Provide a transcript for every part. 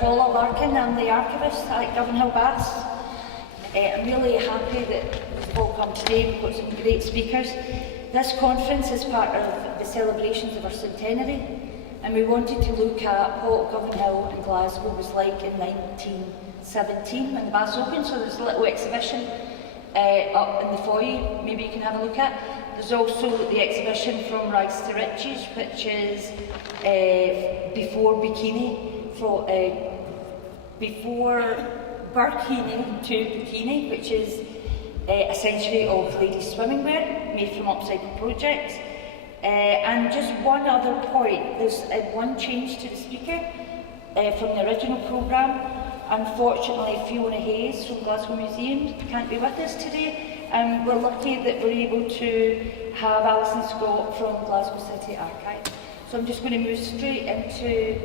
Paula Larkin. I'm the archivist at Govanhill Baths. I'm really happy that we've all come today. We've got some great speakers. This conference is part of the celebrations of our centenary, and we wanted to look at what Govanhill and Glasgow was like in 1917 when the baths opened. So there's a little exhibition up in the foyer, maybe you can have a look at. There's also the exhibition from rags to riches, which is before bikini, before burkini to bikini, which is a century of ladies' swimming wear made from upcycled projects. And just one other point, there's one change to the speaker from the original programme. Unfortunately, Fiona Hayes from Glasgow Museum can't be with us today, and we're lucky that we're able to have Alison Scott from Glasgow City Archive. So I'm just going to move straight into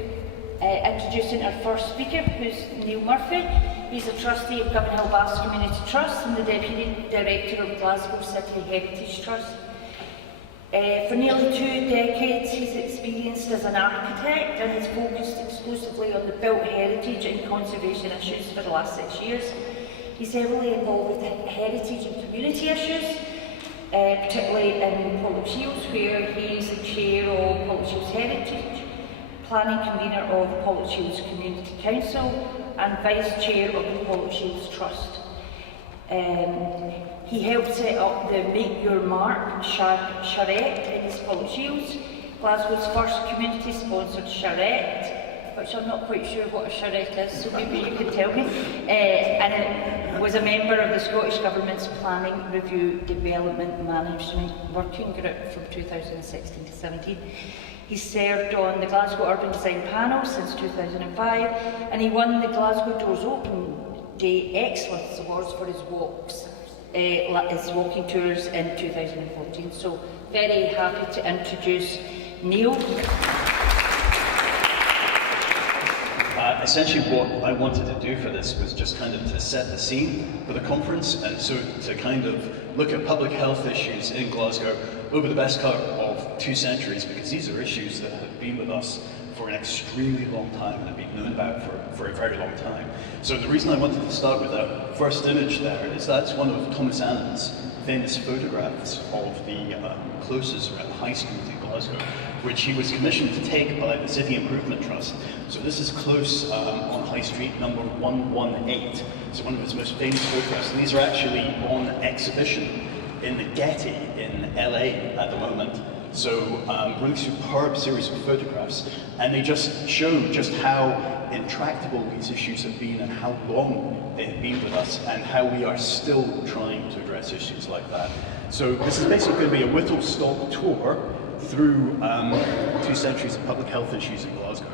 introducing our first speaker, who's Niall Murphy. He's a trustee of Govanhill Baths Community Trust and the Deputy Director of Glasgow City Heritage Trust. For nearly 2 decades, he's experienced as an architect and has focused exclusively on the built heritage and conservation issues for the last 6 years. He's heavily involved with heritage and community issues, particularly in Pollock Shields, where he's the chair of Pollock Shields Heritage, planning convener of the Pollock Shields Community Council, and vice chair of the Pollock Shields Trust. He helped set up the Make Your Mark charrette in his Pollock Shields, Glasgow's first community-sponsored charrette, which I'm not quite sure what a charrette is, so maybe you can tell me. And it was a member of the Scottish Government's Planning Review Development Management Working Group from 2016 to 17. He served on the Glasgow Urban Design Panel since 2005, and he won the Glasgow Doors Open Day Excellence Awards for his walking tours in 2014. So very happy to introduce Niall. Essentially what I wanted to do for this was just kind of to set the scene for the conference, and so to kind of look at public health issues in Glasgow over the best part of 2 centuries, because these are issues that have been with us for an extremely long time and have been known about for a very long time. So the reason I wanted to start with that first image there is that's one of Thomas Annan's famous photographs of the closes around High Street in Glasgow, which he was commissioned to take by the City Improvement Trust. So this is close on High Street number 118. So one of his most famous photographs. And these are actually on exhibition in the Getty in LA at the moment. So really superb series of photographs, and they just show just how intractable these issues have been and how long they have been with us and how we are still trying to address issues like that. So this is basically going to be a whistle-stop tour through 2 centuries of public health issues in Glasgow.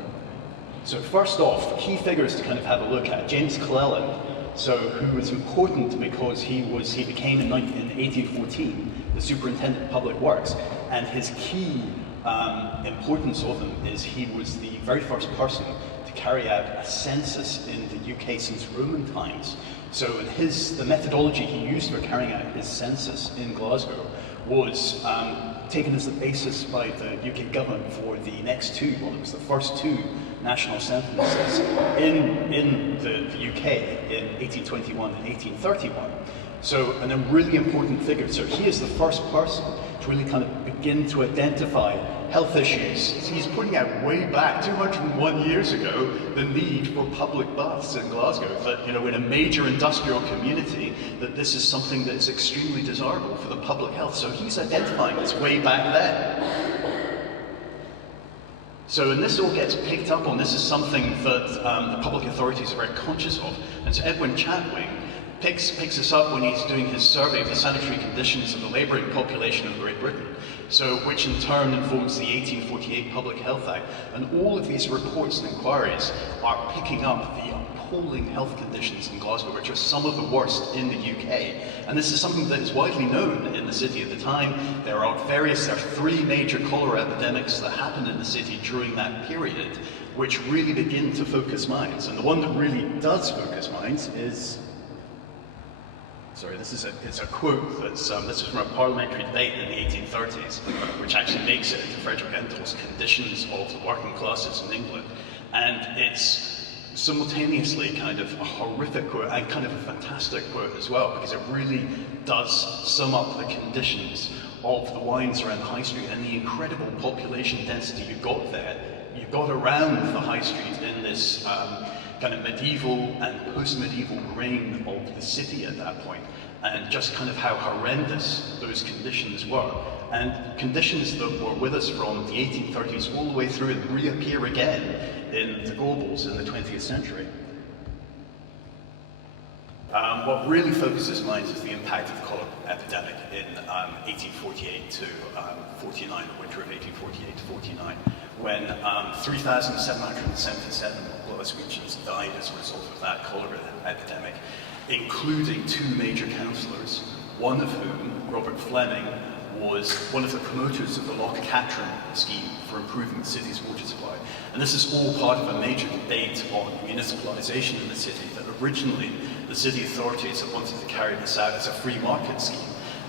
So first off, key figures to kind of have a look at. James Cleland, who was important because he became in 1814 the Superintendent of Public Works, and his key importance of him is he was the very first person to carry out a census in the UK since Roman times. So the methodology he used for carrying out his census in Glasgow was taken as the basis by the UK government for the next 2, well, it was the first 2 national censuses in the UK in 1821 and 1831. So, and a really important figure. So he is the first person to really kind of begin to identify health issues. He's putting out way back, 201 years ago, the need for public baths in Glasgow. That, you know, in a major industrial community, that this is something that's extremely desirable for the public health. So he's identifying this way back then. So, and this all gets picked up on. This is something that the public authorities are very conscious of. And so Edwin Chatwing picks this up when he's doing his survey of the sanitary conditions of the labouring population of Great Britain, so which in turn informs the 1848 Public Health Act. And all of these reports and inquiries are picking up the appalling health conditions in Glasgow, which are some of the worst in the UK. And this is something that is widely known in the city at the time. There are 3 major cholera epidemics that happened in the city during that period, which really begin to focus minds. And the one that really does focus minds is, sorry, it's a quote that's, this is from a parliamentary debate in the 1830s, which actually makes it into Frederick Endall's Conditions of the Working Classes in England. And it's simultaneously kind of a horrific quote and kind of a fantastic quote as well, because it really does sum up the conditions of the wines around the High Street and the incredible population density you got there. You got around the High Street in this kind of medieval and post-medieval reign of the city at that point, and just kind of how horrendous those conditions were. And conditions that were with us from the 1830s all the way through and reappear again in the Gorbals in the 20th century. What really focuses minds is the impact of the cholera epidemic in 1848 to 49, the winter of 1848 to 49, when 3,777 Glaswegians died as a result of that cholera epidemic, including two major councillors, one of whom, Robert Fleming, was one of the promoters of the Loch Catron scheme for improving the city's water supply. And this is all part of a major debate on municipalisation in the city, that originally the city authorities had wanted to carry this out as a free market scheme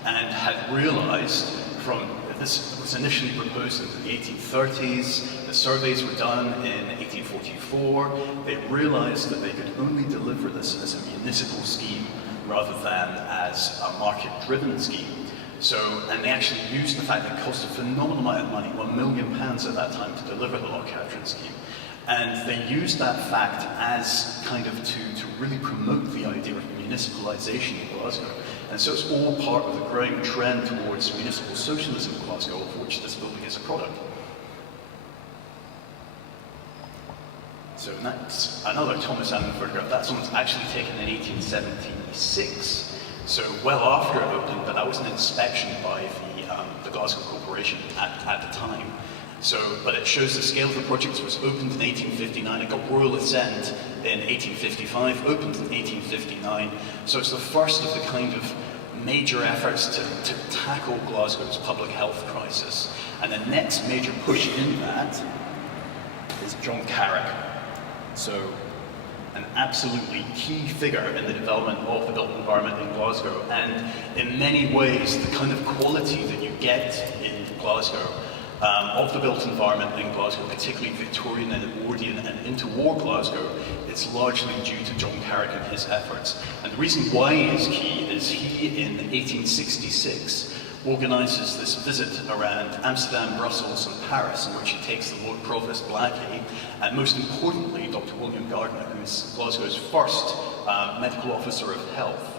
and had realised from, this was initially proposed in the 1830s, the surveys were done in 1844, they realised that they could only deliver this as a municipal scheme rather than as a market-driven scheme. So, and they actually used the fact that it cost a phenomenal amount of money, £1 million at that time, to deliver the Loch Catron scheme. And they used that fact as kind of to really promote the idea of municipalisation in Glasgow. And so it's all part of the growing trend towards municipal socialism in Glasgow, of which this building is a product. So that's another Thomas Allen photograph. That one's actually taken in 1876. So well after it opened, but that was an inspection by the Glasgow Corporation at the time. So, but it shows the scale of the project. It was opened in 1859. It got royal assent in 1855, opened in 1859. So it's the first of the kind of major efforts to tackle Glasgow's public health crisis. And the next major push in that is John Carrick. So, an absolutely key figure in the development of the built environment in Glasgow, and in many ways the kind of quality that you get in Glasgow of the built environment in Glasgow, particularly Victorian and Edwardian and interwar Glasgow, it's largely due to John Carrick and his efforts. And the reason why he is key is he, in 1866, organises this visit around Amsterdam, Brussels and Paris, in which he takes the Lord Provost Blackie, and most importantly, Dr. William Gardner, who is Glasgow's first medical officer of health,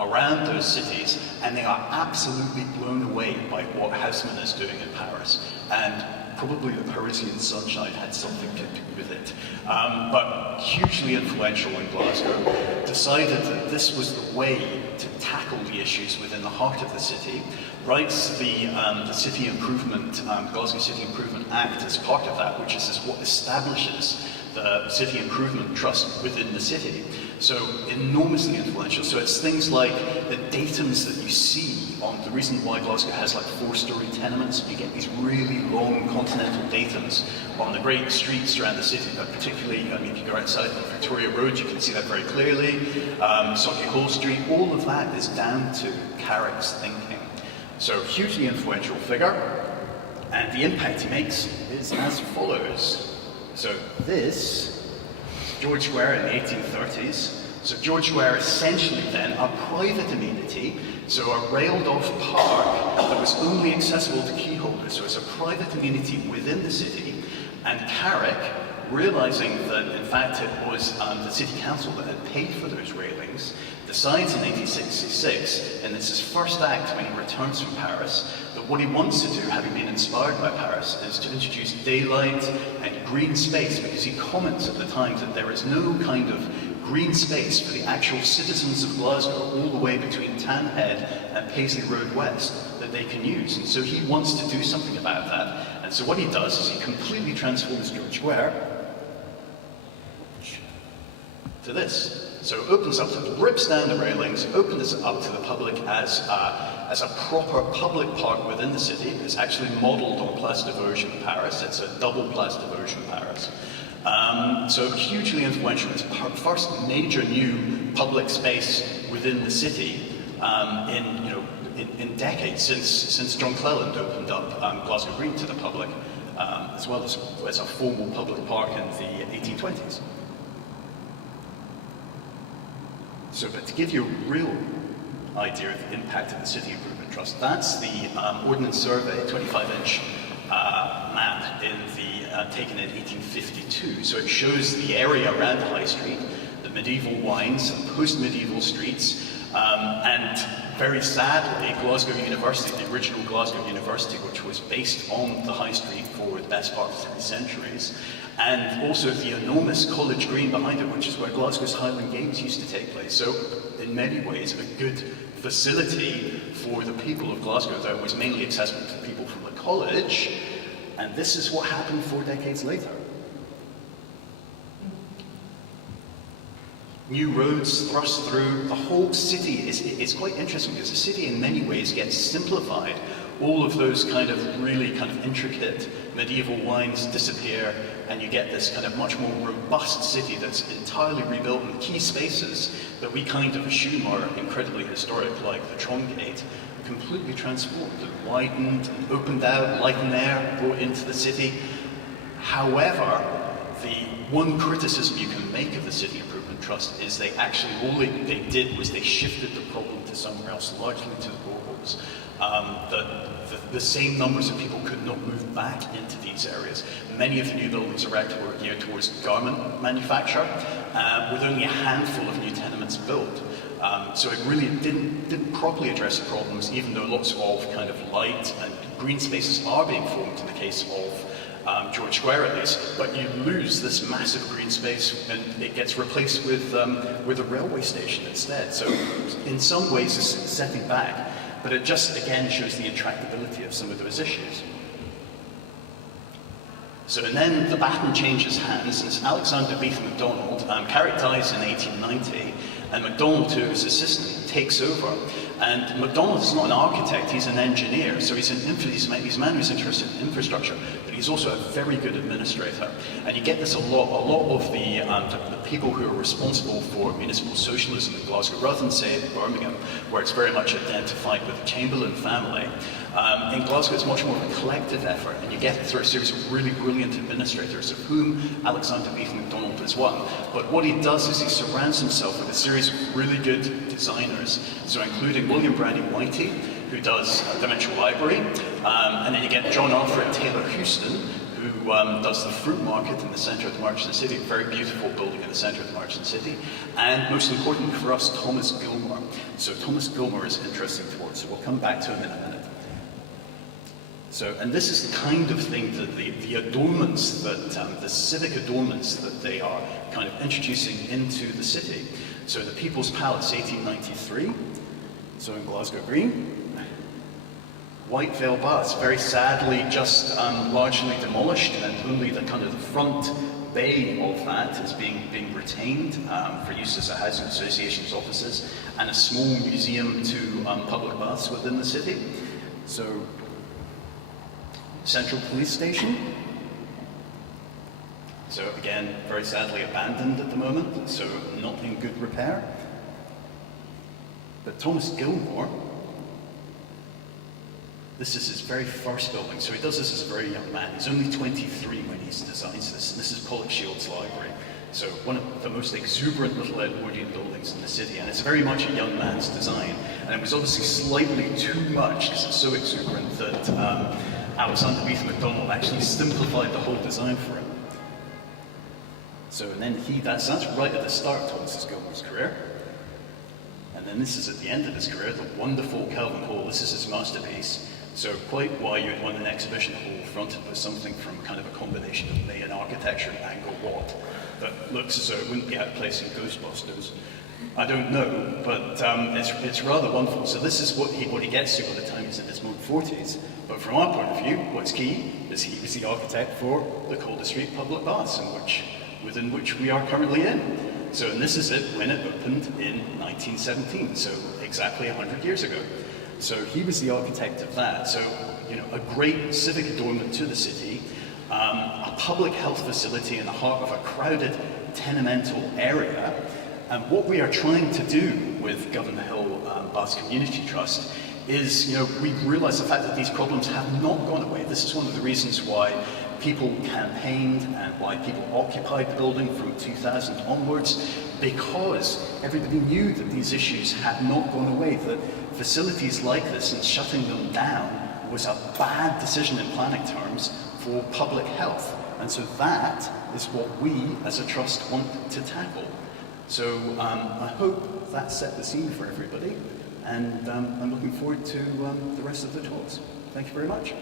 around those cities, and they are absolutely blown away by what Haussmann is doing in Paris. And probably the Parisian sunshine had something to do with it. But hugely influential in Glasgow, decided that this was the way to tackle the issues within the heart of the city, writes the City Improvement, Glasgow City Improvement Act as part of that, which is what establishes the City Improvement Trust within the city. So enormously influential. So it's things like the datums that you see on the reason why Glasgow has like 4-storey tenements. You get these really long continental datums on the great streets around the city, particularly, I mean, if you go outside on Victoria Road, you can see that very clearly. Sauchiehall Street, all of that is down to Carrick's thinking. So hugely influential figure, and the impact he makes is as follows. So this George Square in the 1830s. So George Square essentially then a private amenity, so a railed-off park that was only accessible to key holders. So it's a private amenity within the city, and Carrick, realising that in fact it was the City Council that had paid for those railings, decides in 1866, and it's his first act when he returns from Paris, that what he wants to do, having been inspired by Paris, is to introduce daylight and green space, because he comments at the time that there is no kind of green space for the actual citizens of Glasgow all the way between Tanhead and Paisley Road West that they can use. And so he wants to do something about that. And so what he does is he completely transforms George Square to this. So it opens up, rips down the railings, opens it up to the public as a proper public park within the city. It's actually modelled on Place de Vosges in Paris. It's a double Place de Vosges in Paris. So hugely influential. It's first major new public space within the city in decades since John Cleland opened up Glasgow Green to the public, as well as a formal public park in the 1820s. But to give you a real idea of the impact of the City Improvement Trust, that's the Ordnance Survey 25-inch map taken in 1852. So it shows the area around the High Street, the medieval wines and post-medieval streets, and very sadly, Glasgow University, the original Glasgow University, which was based on the High Street for the best part of 3 centuries, and also the enormous College Green behind it, which is where Glasgow's Highland Games used to take place. So, in many ways, a good facility for the people of Glasgow that was mainly accessible to people from the college, and this is what happened 4 decades later. New roads thrust through the whole city. It's quite interesting because the city in many ways gets simplified. All of those really intricate medieval wines disappear, and you get this much more robust city that's entirely rebuilt, in key spaces that we assume are incredibly historic, like the Tron Gate, completely transformed and widened and opened out, light and air brought into the city. However, the one criticism you can make of the City Improvement Trust is all they did was they shifted the problem to somewhere else, largely to the boreholes. The same numbers of people could not move back into these areas. Many of the new buildings erected were geared towards garment manufacture, with only a handful of new tenements built. So it really didn't properly address the problems, even though lots of light and green spaces are being formed in the case of George Square at least, but you lose this massive green space and it gets replaced with a railway station instead. So in some ways it's setting back, but it just again shows the intractability of some of those issues. So and then the baton changes hands, and it's Alexander Beath MacDonald, Carrick dies in 1890, and MacDonald, who is his assistant, takes over. And MacDonald is not an architect, he's an engineer, so he's a man who's interested in infrastructure, but he's also a very good administrator. And you get this a lot of the people who are responsible for municipal socialism in Glasgow, rather than say Birmingham, where it's very much identified with the Chamberlain family. In Glasgow it's much more of a collective effort, and you get it through a series of really brilliant administrators, of whom Alexander Beath MacDonald is one. But what he does is he surrounds himself with a series of really good designers, so including William Brady Whitey, who does Dimensional Library, and then you get John Alfred Taylor Houston, who does the fruit market in the centre of the Merchant City, a very beautiful building in the centre of the Merchant City, and most importantly for us, Thomas Gilmore. So Thomas Gilmore is interesting to us, so we'll come back to him in a minute. So, and this is the kind of thing that the adornments that, the civic adornments that they are introducing into the city. So the People's Palace, 1893, so in Glasgow Green. Govanhill Baths, very sadly just largely demolished, and only the front bay of that is being retained for use as a housing association's offices, and a small museum to public baths within the city. So, Central Police Station. So again, very sadly abandoned at the moment, so not in good repair. But Thomas Gilmore, this is his very first building, so he does this as a very young man. He's only 23 when he designs this. This is Pollock Shield's library, so one of the most exuberant little Edwardian buildings in the city, and it's very much a young man's design. And it was obviously slightly too much, because it's so exuberant, that Alexander Beath MacDonald actually simplified the whole design for him. So, and then that's right at the start of Thomas Gilmore's career. And then this is at the end of his career, the wonderful Kelvin Hall. This is his masterpiece. So quite why you'd want an exhibition hall fronted with something from a combination of Mayan architecture and Angkor Wat that looks as though it wouldn't be out of place in Ghostbusters. I don't know, but it's rather wonderful. So this is what he gets to by the time he's in his mid-40s. But from our point of view, what's key is he was the architect for the Calder Street Public Baths, within which we are currently in. So, and this is it when it opened in 1917, so exactly 100 years ago. So he was the architect of that. So, a great civic adornment to the city, a public health facility in the heart of a crowded tenemental area. And what we are trying to do with Govanhill Baths Community Trust is, we've realised the fact that these problems have not gone away. This is one of the reasons why people campaigned and why people occupied the building from 2000 onwards. because everybody knew that these issues had not gone away, that facilities like this and shutting them down was a bad decision in planning terms for public health. And so that is what we as a trust want to tackle. So I hope that set the scene for everybody, and I'm looking forward to the rest of the talks. Thank you very much.